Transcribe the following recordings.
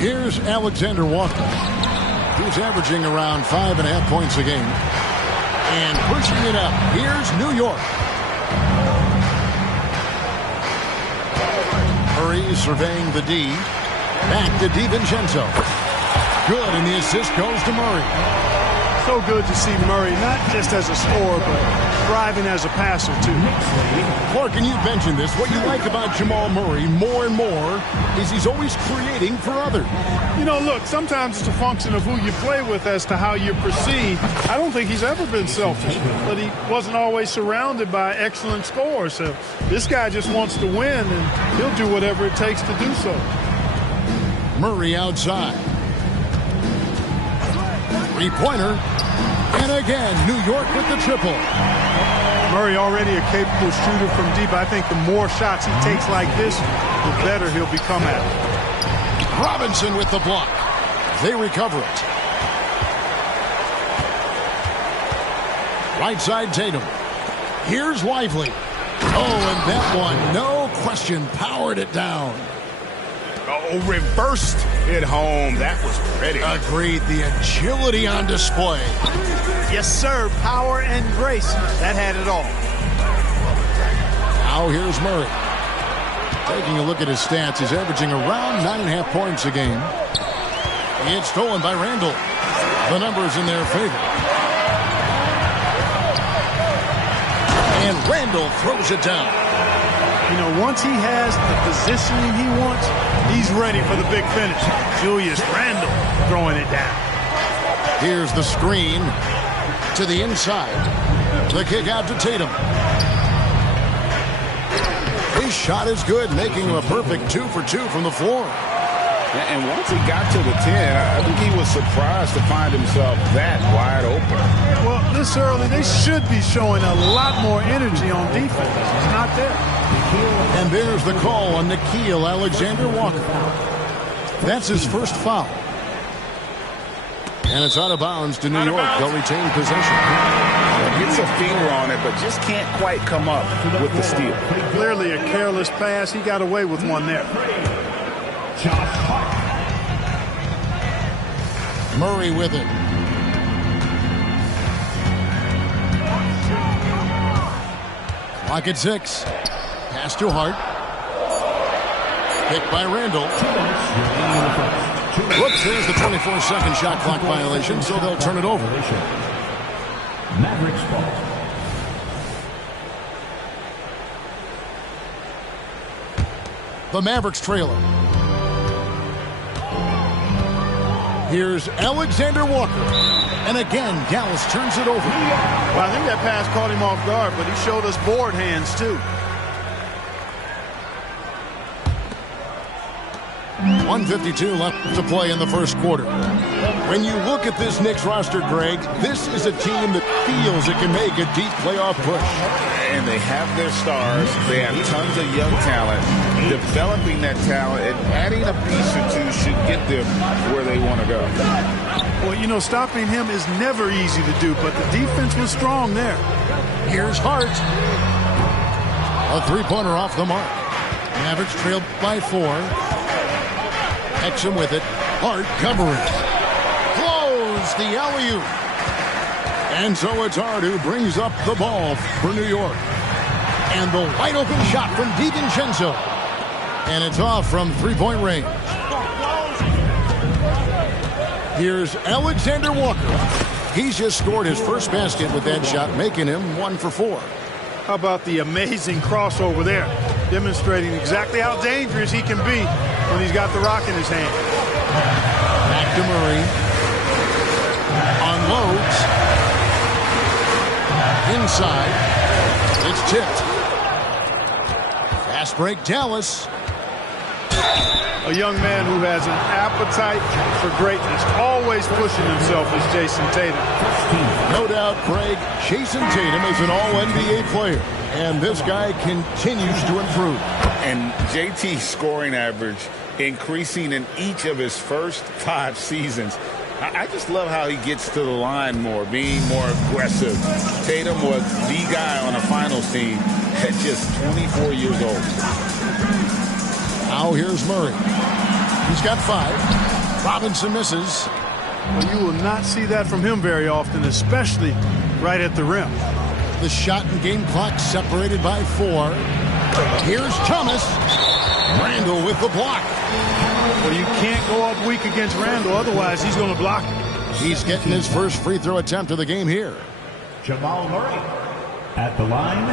Here's Alexander Walker. He's averaging around 5.5 points a game. And pushing it up. Here's New York. Murray surveying the D. Back to DiVincenzo. Good, and the assist goes to Murray. So good to see Murray, not just as a scorer, but thriving as a passer, too. Clark, and you've mentioned this. What you like about Jamal Murray more and more is he's always creating for others. You know, look, sometimes it's a function of who you play with as to how you're perceived. I don't think he's ever been selfish, but he wasn't always surrounded by excellent scores. So this guy just wants to win, and he'll do whatever it takes to do so. Murray outside. Three-pointer. And again, New York with the triple. Murray already a capable shooter from deep. I think the more shots he takes like this, the better he'll become at it. Robinson with the block. They recover it. Right side Tatum. Here's Lively. Oh, and that one, no question, powered it down. Oh, reversed it home. That was pretty. Agreed. The agility on display. Yes, sir. Power and grace. That had it all. Now here's Murray. Taking a look at his stats, he's averaging around 9.5 points a game. It's stolen by Randall. The numbers in their favor. And Randall throws it down. You know, once he has the positioning he wants, he's ready for the big finish. Julius Randle throwing it down. Here's the screen to the inside. The kick out to Tatum. His shot is good, making him a perfect 2 for 2 from the floor. And once he got to the 10, I think he was surprised to find himself that wide open. Well, this early, they should be showing a lot more energy on defense. It's not there. And there's the call on Nickeil Alexander-Walker. That's his first foul. And it's out of bounds to New York. They'll retain possession. Gets a finger on it, but just can't quite come up with the steal. Clearly a careless pass. He got away with one there. Murray with it. Clock at 6. Pass to Hart. Picked by Randall. Whoops, there's the 24-second shot clock violation, so they'll turn it over. Mavericks ball. The Mavericks trailer. Here's Alexander Walker. And again, Dallas turns it over. Well, I think that pass caught him off guard, but he showed us board hands, too. 1:52 left to play in the first quarter. When you look at this Knicks roster, Greg, this is a team that feels it can make a deep playoff push. And they have their stars. They have tons of young talent. Developing that talent and adding a piece or two should get them where they want to go. Well, you know, stopping him is never easy to do, but the defense was strong there. Here's Hart. A three-pointer off the mark. Mavericks trailed by 4. Exum with it. Hart covering. Close the alley-oop. And so it's Hart who brings up the ball for New York. And the wide-open shot from DiVincenzo. And it's off from three-point range. Here's Alexander Walker. He's just scored his first basket with that shot, making him 1 for 4. How about the amazing crossover there? Demonstrating exactly how dangerous he can be when he's got the rock in his hand. Back to Murray. Unloads. Inside. It's tipped. Fast break, Dallas. A young man who has an appetite for greatness, always pushing himself, is Jason Tatum. No doubt, Craig, Jason Tatum is an all-NBA player, and this guy continues to improve. And JT's scoring average increasing in each of his first 5 seasons. I just love how he gets to the line more, being more aggressive. Tatum was the guy on a finals team at just 24 years old. Now here's Murray. He's got 5. Robinson misses. Well, you will not see that from him very often, especially right at the rim. The shot and game clock separated by 4. Here's Thomas. Randall with the block. Well, you can't go up weak against Randall, otherwise he's going to block it. He's getting his first free throw attempt of the game here. Jamal Murray at the line.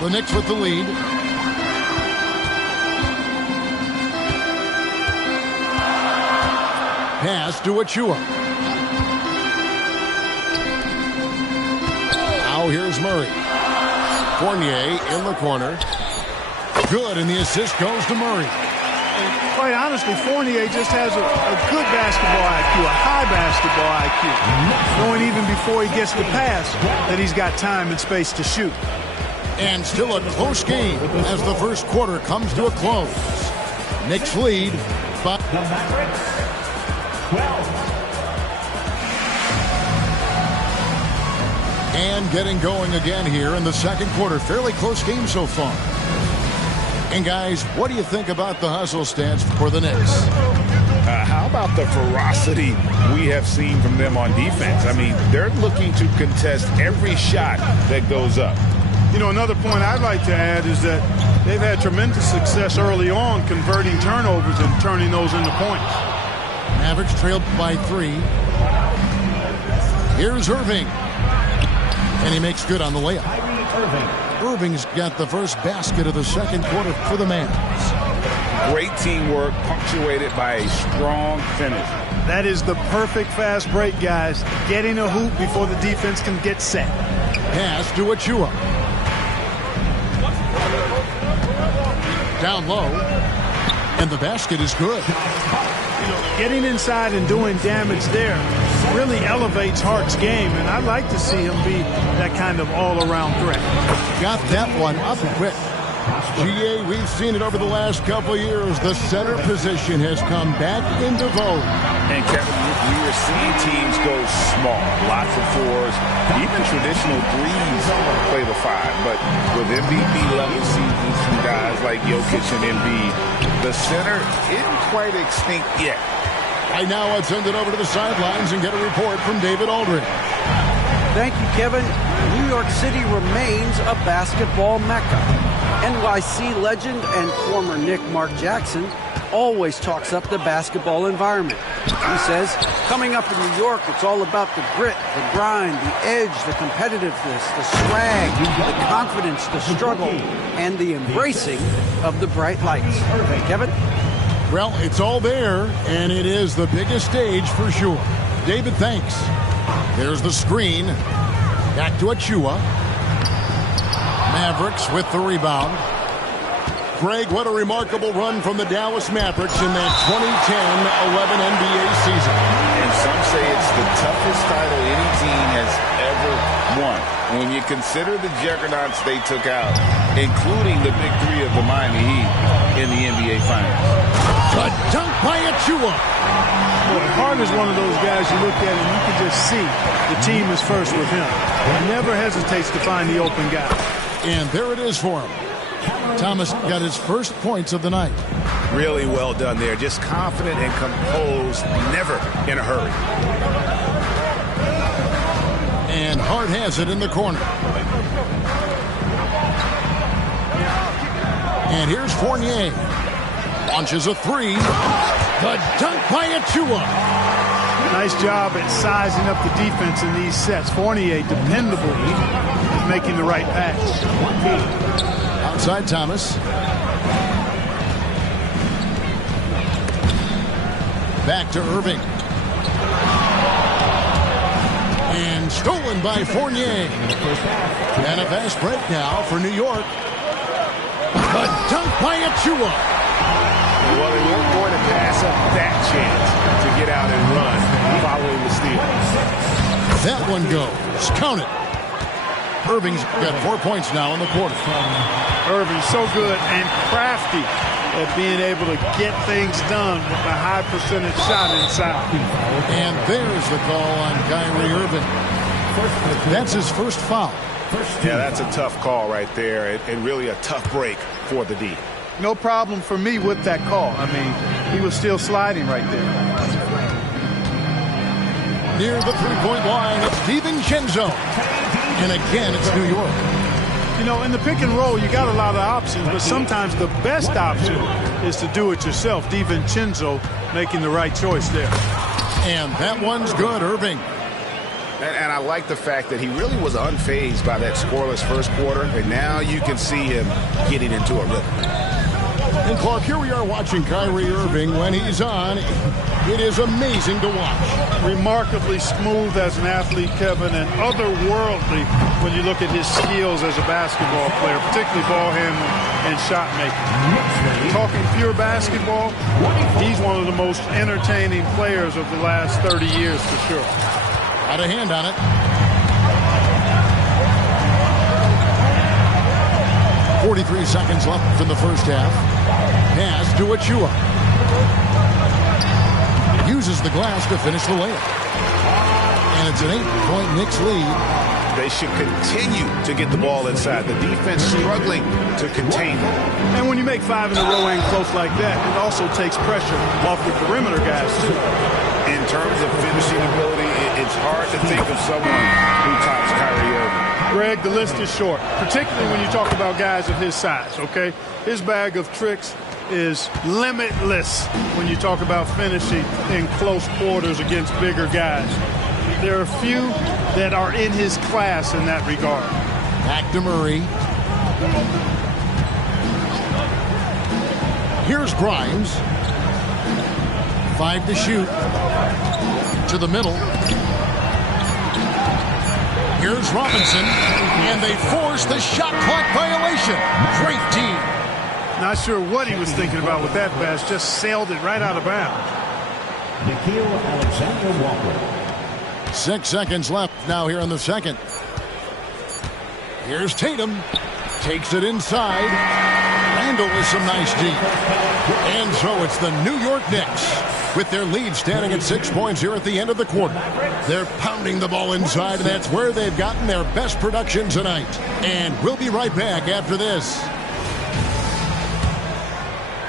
The Knicks with the lead. Pass to Achua. Now here's Murray. Fournier in the corner. Good, and the assist goes to Murray. And quite honestly, Fournier just has a good basketball IQ, a high basketball IQ. Knowing even before he gets the pass that he's got time and space to shoot. And still a close game as the first quarter comes to a close. Knicks lead, but The Mavericks, 12. and getting going again here in the second quarter. Fairly close game so far. And guys, what do you think about the hustle stance for the Knicks? How about the ferocity we have seen from them on defense? I mean, they're looking to contest every shot that goes up. You know, another point I'd like to add is that they've had tremendous success early on converting turnovers and turning those into points. Mavericks trailed by 3. Here's Irving. And he makes good on the layup. Kyrie Irving. Irving's got the first basket of the second quarter for the Mavs. Great teamwork punctuated by a strong finish. That is the perfect fast break, guys. Getting a hoop before the defense can get set. Pass to Achua. Down low. And the basket is good. Getting inside and doing damage there really elevates Hart's game, and I'd like to see him be that kind of all-around threat. Got that one up quick. GA, we've seen it over the last couple years. The center position has come back into vogue. And Kevin, we are seeing teams go small, lots of 4s, even traditional 3s play the 5. But with MVP level seasons from guys like Jokic and Embiid, the center isn't quite extinct yet. Right now, let's send it over to the sidelines and get a report from David Aldridge. Thank you, Kevin. New York City remains a basketball mecca. NYC legend and former Knick Mark Jackson always talks up the basketball environment. He says, coming up in New York, it's all about the grit, the grind, the edge, the competitiveness, the swag, the confidence, the struggle, and the embracing of the bright lights. Kevin? Well, it's all there, and it is the biggest stage for sure. David, thanks. There's the screen. Back to Achua. Mavericks with the rebound. Greg, what a remarkable run from the Dallas Mavericks in that 2010-11 NBA season. And some say it's the toughest title any team has ever won. When you consider the juggernauts they took out, including the big 3 of the Miami Heat in the NBA Finals. A dunk by Achua. Well, Hart is one of those guys you look at and you can just see the team is first with him. He never hesitates to find the open guy. And there it is for him. Thomas got his first points of the night. Really well done there. Just confident and composed, never in a hurry. And Hart has it in the corner. And here's Fournier. Launches a 3. The dunk by Achua. Nice job at sizing up the defense in these sets. Fournier, dependable, is making the right pass. Outside Thomas. Back to Irving. And stolen by Fournier. And a fast break now for New York. The dunk by Achua. Well, they weren't going to pass up that chance to get out and run following the steal. That one goes. Count it. Irving's got 4 points now in the quarter. Irving's so good and crafty at being able to get things done with a high percentage shot inside. And there's the call on Kyrie Irving. That's his first foul. Yeah, that's a tough call right there, and really a tough break for the D. No problem for me with that call. I mean, he was still sliding right there. Near the three-point line, it's DiVincenzo. And again, it's New York. You know, in the pick and roll, you got a lot of options, but sometimes the best option is to do it yourself. DiVincenzo making the right choice there. And that one's good, Irving. And I like the fact that he really was unfazed by that scoreless first quarter, and now you can see him getting into a rhythm. And Clark, here we are watching Kyrie Irving. When he's on, it is amazing to watch. Remarkably smooth as an athlete, Kevin, and otherworldly when you look at his skills as a basketball player, particularly ball handling and shot making. Talking pure basketball, he's one of the most entertaining players of the last 30 years for sure. Got a hand on it. 43 seconds left in the first half. Pass to Achua. Uses the glass to finish the layup. And it's an 8-point Knicks lead. They should continue to get the ball inside. The defense struggling to contain them. And when you make 5 in a row and close like that, it also takes pressure off the perimeter guys, too. In terms of finishing ability, it's hard to think of someone who tops Kyrie Irving. Greg, the list is short, particularly when you talk about guys of his size, okay? His bag of tricks is limitless when you talk about finishing in close quarters against bigger guys. There are few that are in his class in that regard. Back to Murray. Here's Grimes. 5 to shoot. To the middle. Here's Robinson. And they force the shot clock violation. Great team. Not sure what he was thinking about with that pass. Just sailed it right out of bounds. Nickeil Alexander-Walker. 6 seconds left now here in the second. Here's Tatum. Takes it inside. Randall with some nice deep. And so it's the New York Knicks with their lead standing at 6 points here at the end of the quarter. They're pounding the ball inside, and that's where they've gotten their best production tonight. And we'll be right back after this.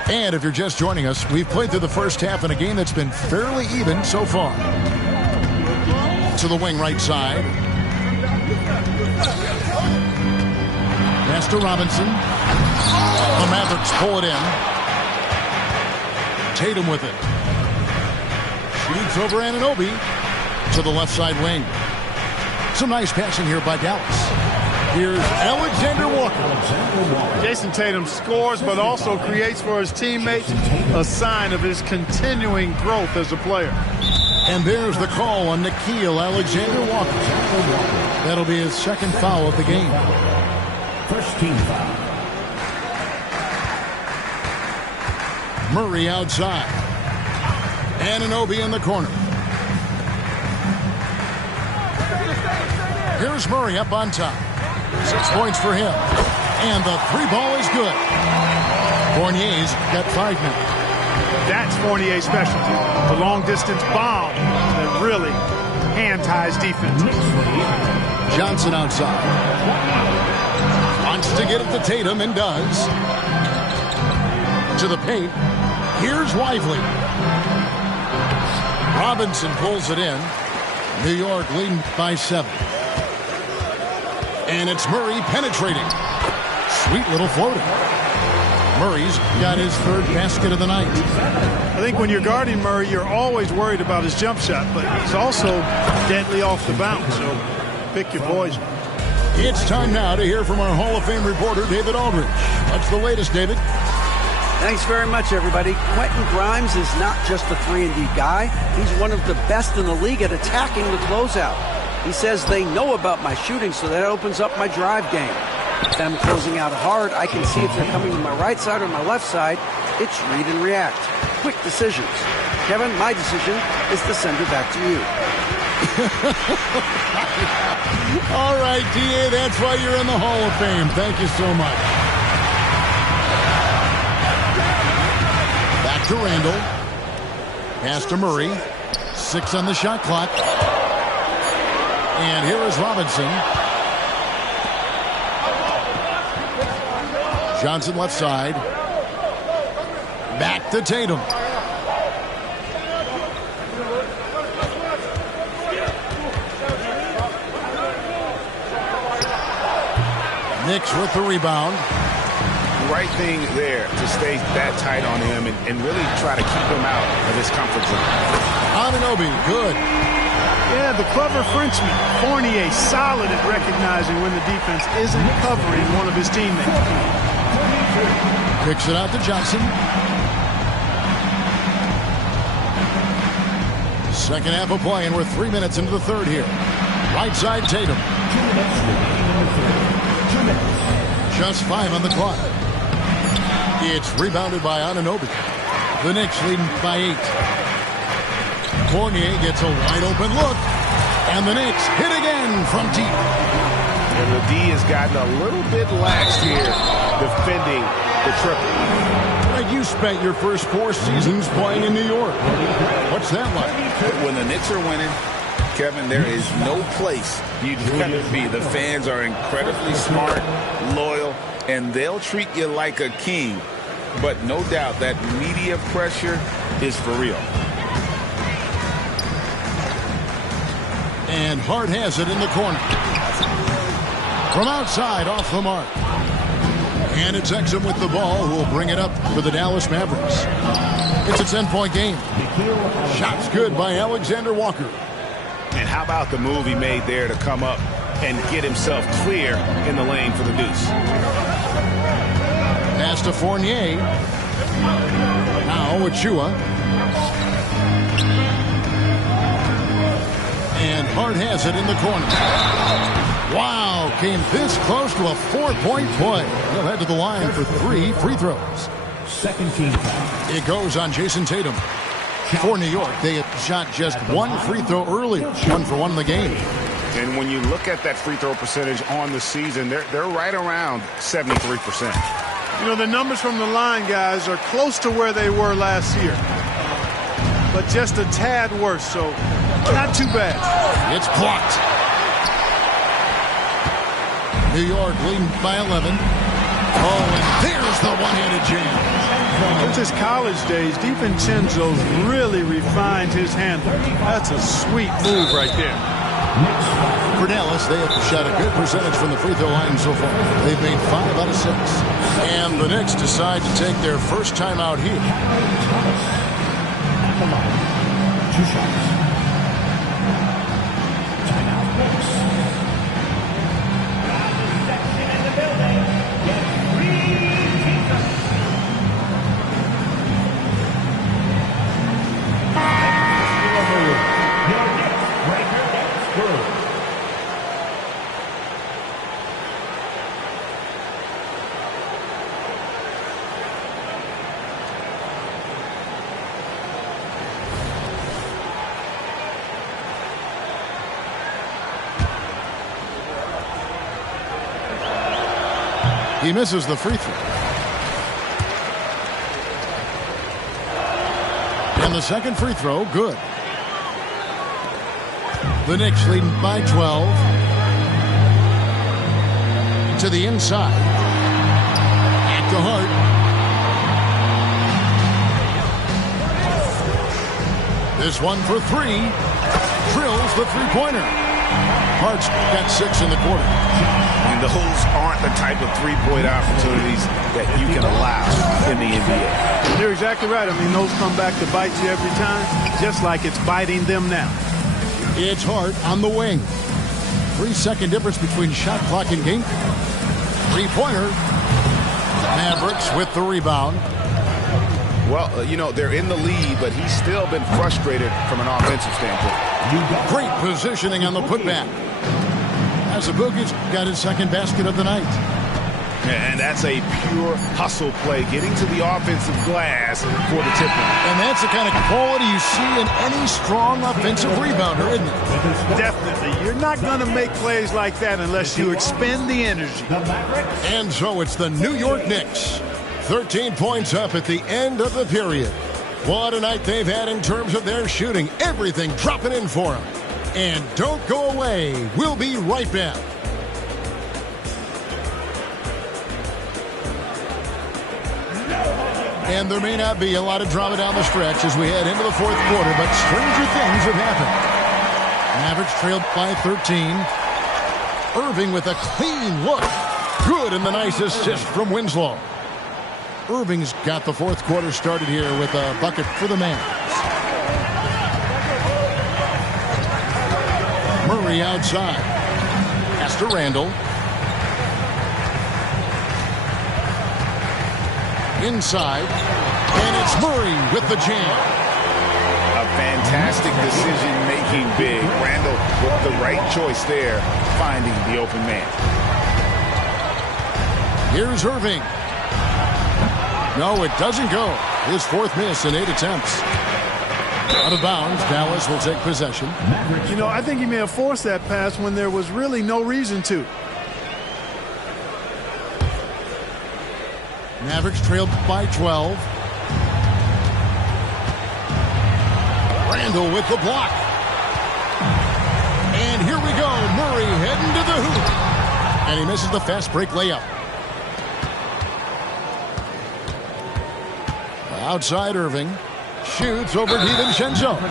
And if you're just joining us, we've played through the first half in a game that's been fairly even so far. To the wing right side. Pass to Robinson. The Mavericks pull it in. Tatum with it. Shoots over Anunoby to the left side wing. Some nice passing here by Dallas. Here's Alexander Walker. Jason Tatum scores, but also creates for his teammates a sign of his continuing growth as a player. And there's the call on Nickeil Alexander-Walker. That'll be his second foul of the game. First team foul. Murray outside. Anunoby in the corner. Here's Murray up on top. 6 points for him. And the 3 ball is good. Fournier's got 5 now. That's Fournier's specialty. The long-distance bomb that really hand-ties defense. Johnson outside. Wants to get it to Tatum and does. To the paint. Here's Lively. Robinson pulls it in. New York leading by 7. And it's Murray penetrating. Sweet little floater. Murray's got his 3rd basket of the night. I think when you're guarding Murray, you're always worried about his jump shot, but he's also deadly off the bounce, so pick your poison. It's time now to hear from our Hall of Fame reporter, David Aldridge. What's the latest, David? Thanks very much, everybody. Quentin Grimes is not just a 3-and-D guy. He's one of the best in the league at attacking the closeout. He says they know about my shooting, so that opens up my drive game. If I'm closing out hard, I can see if they're coming to my right side or my left side. It's read and react. Quick decisions. Kevin, my decision is to send it back to you. All right, D.A., that's why you're in the Hall of Fame. Thank you so much. Back to Randall. Pass to Murray. 6 on the shot clock. And here is Robinson. Johnson left side. Back to Tatum. Knicks with the rebound. Right thing there to stay that tight on him and really try to keep him out of his comfort zone. Anunoby, good. Yeah, the clever Frenchman. Fournier solid at recognizing when the defense isn't covering one of his teammates. Kicks it out to Johnson. Second half of play, and we're 3 minutes into the third here. Right side, Tatum. 2 minutes remaining in the third. 2 minutes. Just 5 on the clock. It's rebounded by Anunoby. The Knicks leading by 8. Fournier gets a wide open look. And the Knicks hit again from deep. And the D has gotten a little bit lax here defending the triple. Greg, you spent your first 4 seasons playing in New York. What's that like? When the Knicks are winning, Kevin, there is no place you'd rather be. The fans are incredibly smart, loyal, and they'll treat you like a king. But no doubt that media pressure is for real. And Hart has it in the corner. From outside, off the mark. And it's Exum with the ball, who will bring it up for the Dallas Mavericks. It's a 10-point game. Shots good by Alexander Walker. And how about the move he made there to come up and get himself clear in the lane for the deuce. Pass to Fournier. Now Achua. And Hart has it in the corner. Wow, came this close to a 4-point play. He'll head to the line for 3 free throws. Second team foul. It goes on Jason Tatum. For New York, they had shot just 1 free throw earlier. 1 for 1 in the game. And when you look at that free throw percentage on the season, they're right around 73%. You know, the numbers from the line, guys, are close to where they were last year. But just a tad worse, so not too bad. It's blocked. New York leading by 11. Oh, and there's the one-handed jam. Since his college days, DiVincenzo's really refined his handle. That's a sweet move right there. For Dallas, they have shot a good percentage from the free throw line so far. They've made 5 out of 6. And the Knicks decide to take their first time out here. At the line. 2 shots. Timeout Knicks. He misses the free throw. And the second free throw, good. The Knicks leading by 12. To the inside. Back to Hart. This one for 3. Drills the three-pointer. Hart's got 6 in the quarter. And those aren't the type of three-point opportunities that you can allow in the NBA. You're exactly right. I mean, those come back to bite you every time, just like it's biting them now. It's Hart on the wing. 3-second difference between shot clock and game. Three-pointer. Mavericks with the rebound. Well, you know, they're in the lead, but he's still been frustrated from an offensive standpoint. Great positioning on the putback. As Abukic got his second basket of the night. And that's a pure hustle play, getting to the offensive glass for the tip-in. And that's the kind of quality you see in any strong offensive rebounder, isn't it? Definitely. You're not going to make plays like that unless you expend the energy. And so it's the New York Knicks. 13 points up at the end of the period. What a night they've had in terms of their shooting. Everything dropping in for them. And don't go away. We'll be right back. And there may not be a lot of drama down the stretch as we head into the fourth quarter, but stranger things have happened. Mavericks trailed by 13. Irving with a clean look. Good, and the nice assist from Winslow. Irving's got the fourth quarter started here with a bucket for the Mavs. Murray outside. Pass to Randall. Inside. And it's Murray with the jam. A fantastic decision-making big. Randall with the right choice there, finding the open man. Here's Irving. No, it doesn't go. His fourth miss in 8 attempts. Out of bounds, Dallas will take possession. You know, I think he may have forced that pass when there was really no reason to. Mavericks trailed by 12. Randall with the block. And here we go. Murray heading to the hoop. And he misses the fast break layup. Outside Irving. Shoots over DiVincenzo.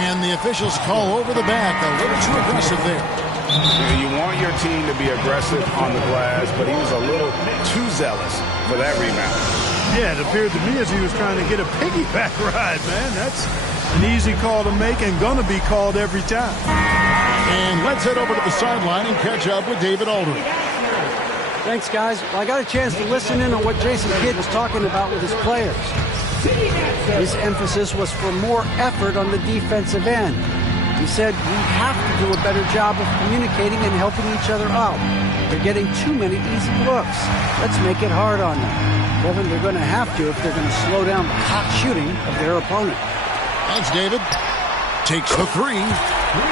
And the officials call over the back. A little too aggressive there. You want your team to be aggressive on the glass, but he was a little too zealous for that rebound. Yeah, it appeared to me as he was trying to get a piggyback ride, man. That's an easy call to make and going to be called every time. And let's head over to the sideline and catch up with David Aldridge. Thanks, guys. Well, I got a chance to listen in on what Jason Kidd was talking about with his players. His emphasis was for more effort on the defensive end. He said we have to do a better job of communicating and helping each other out. They're getting too many easy looks. Let's make it hard on them. Kevin, they're going to have to if they're going to slow down the hot shooting of their opponent. Thanks, David. Takes the three.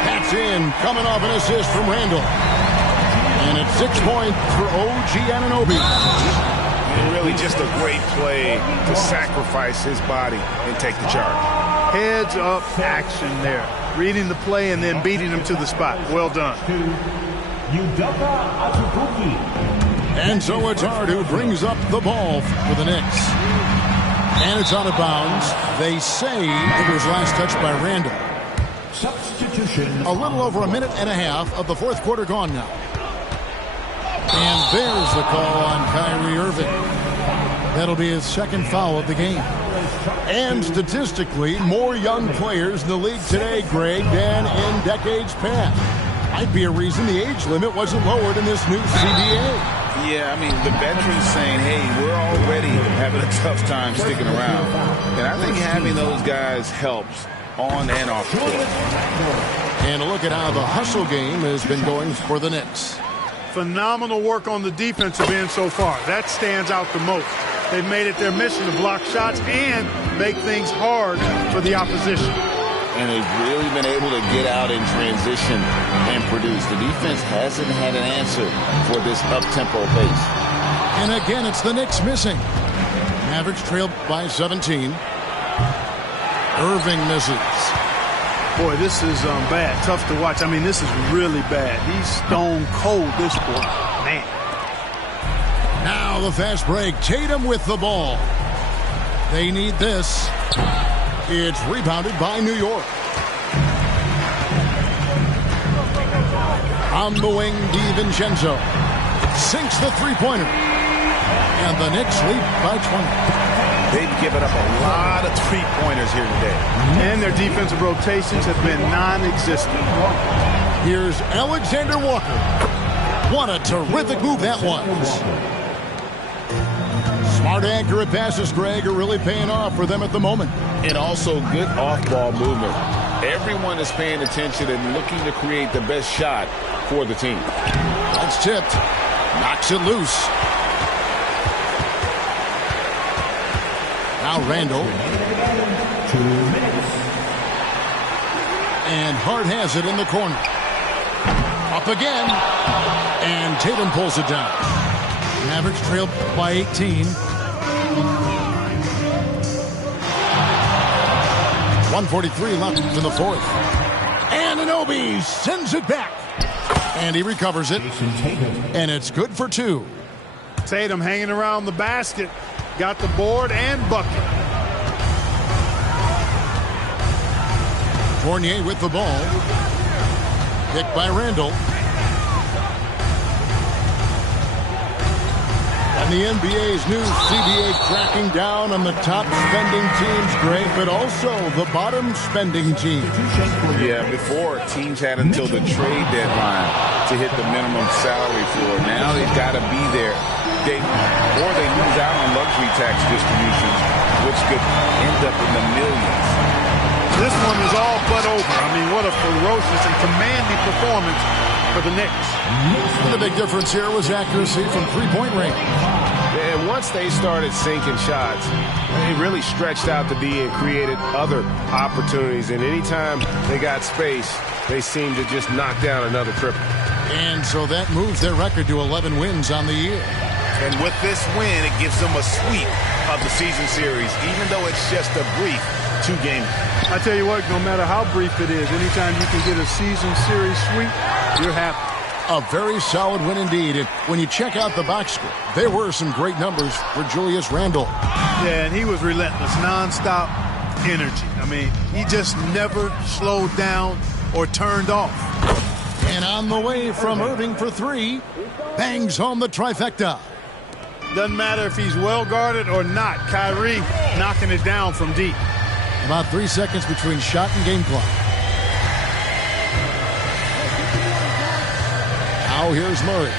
That's in. Coming off an assist from Randall. And it's 6 points for OG Anunoby. Really just a great play to sacrifice his body and take the charge. Heads up action there. Reading the play and then beating him to the spot. Well done. And so it's Hart who brings up the ball for the Knicks. And it's out of bounds. They say it was last touched by Randall. Substitution. A little over a minute and a half of the fourth quarter gone now. And there's the call on Kyrie Irving. That'll be his second foul of the game. And statistically, more young players in the league today, Greg, than in decades past. Might be a reason the age limit wasn't lowered in this new CBA. Yeah, I mean, the veterans saying, hey, we're already having a tough time sticking around. And I think having those guys helps on and off the court. And a look at how the hustle game has been going for the Knicks. Phenomenal work on the defensive end so far. That stands out the most. They've made it their mission to block shots and make things hard for the opposition. And they've really been able to get out in transition and produce. The defense hasn't had an answer for this up-tempo pace. And again, it's the Knicks missing. Mavericks trailed by 17. Irving misses. Boy, this is bad. Tough to watch. I mean, this is really bad. He's stone cold, this boy. Man. Now the fast break. Tatum with the ball. They need this. It's rebounded by New York. On the wing, DiVincenzo sinks the three-pointer. And the Knicks lead by 20. They've given up a lot of three-pointers here today. And their defensive rotations have been non-existent. Here's Alexander Walker. What a terrific move that was. Smart, accurate passes, Greg, are really paying off for them at the moment. And also good off-ball movement. Everyone is paying attention and looking to create the best shot for the team. That's tipped. Knocks it loose. Now Randall. And Hart has it in the corner. Up again. And Tatum pulls it down. Mavericks trailed by 18. 1:43 left in the fourth. And Anunoby sends it back. And he recovers it. And it's good for two. Tatum hanging around the basket. got the board and bucket. Fournier with the ball. Picked by Randall. And the NBA's new CBA cracking down on the top spending teams, Greg, but also the bottom spending teams. Yeah, before teams had until the trade deadline to hit the minimum salary floor. Now they've got to be there. Or they lose out on luxury tax distributions, which could end up in the millions. This one is all but over. I mean, what a ferocious and commanding performance for the Knicks. The big difference here was accuracy from three-point range. And once they started sinking shots, they really stretched out the D and created other opportunities. And anytime they got space, they seemed to just knock down another triple. And so that moves their record to 11 wins on the year. And with this win, it gives them a sweep of the season series, even though it's just a brief two-game. I tell you what, no matter how brief it is, anytime you can get a season series sweep, you're happy. A very solid win indeed. And when you check out the box score, there were some great numbers for Julius Randle. Yeah, and he was relentless, nonstop energy. I mean, he just never slowed down or turned off. And on the way from Irving for three, bangs home the trifecta. Doesn't matter if he's well guarded or not. Kyrie knocking it down from deep. About 3 seconds between shot and game clock. Now here's Murray.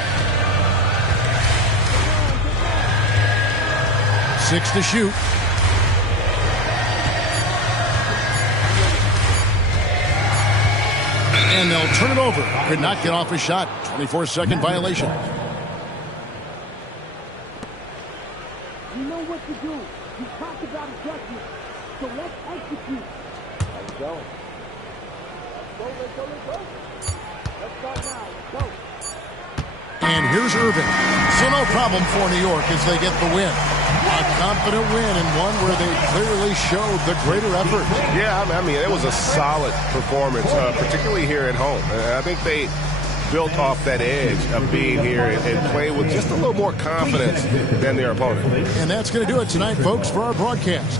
6 to shoot. And they'll turn it over. Could not get off a shot. 24-second violation. You know what to do. You talked about adjustment. So let's execute. Let's go. Let's go. Let's start now. Let's go. And here's Irving. So no problem for New York as they get the win. A confident win and one where they clearly showed the greater effort. Yeah, I mean, it was a solid performance, particularly here at home. I think they built off that edge of being here and played with just a little more confidence than their opponent. And that's going to do it tonight, folks, for our broadcast.